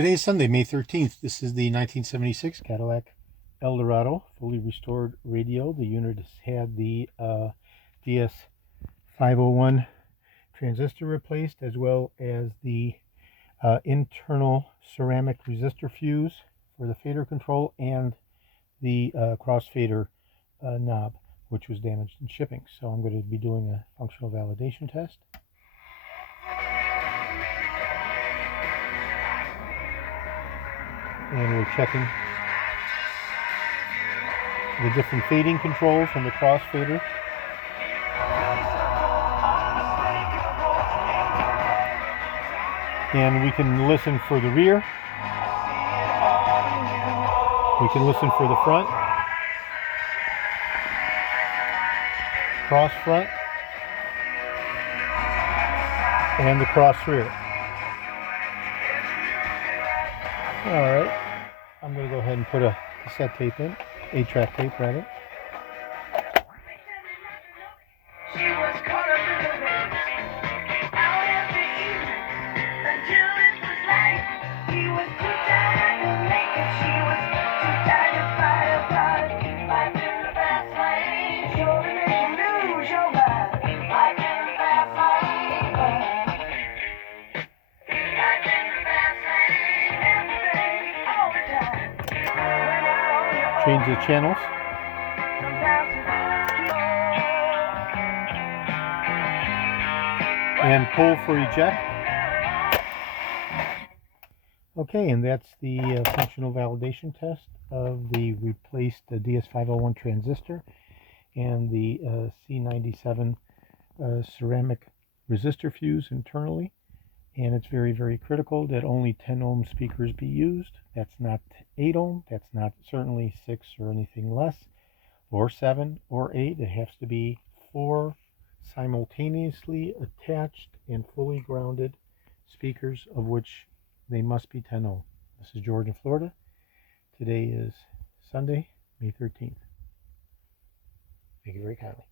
Today is Sunday, May 13th. This is the 1976 Cadillac Eldorado, fully restored radio. The unit has had the DS501 transistor replaced, as well as the internal ceramic resistor fuse for the fader control and the crossfader knob, which was damaged in shipping. So I'm going to be doing a functional validation test. And we're checking the different fading controls on the crossfader. And we can listen for the rear. We can listen for the front, cross front, and the cross rear. Alright, I'm going to go ahead and put a cassette tape in, 8-track tape rather. Change the channels. And pull for eject. Okay, and that's the functional validation test of the replaced DS501 transistor and the C97 ceramic resistor fuse internally. And it's very, very critical that only 10 ohm speakers be used. That's not 8 ohm. That's not certainly 6 or anything less, or 7 or 8. It has to be 4 simultaneously attached and fully grounded speakers, of which they must be 10 ohm. This is George in Florida. Today is Sunday, May 13th. Thank you very kindly.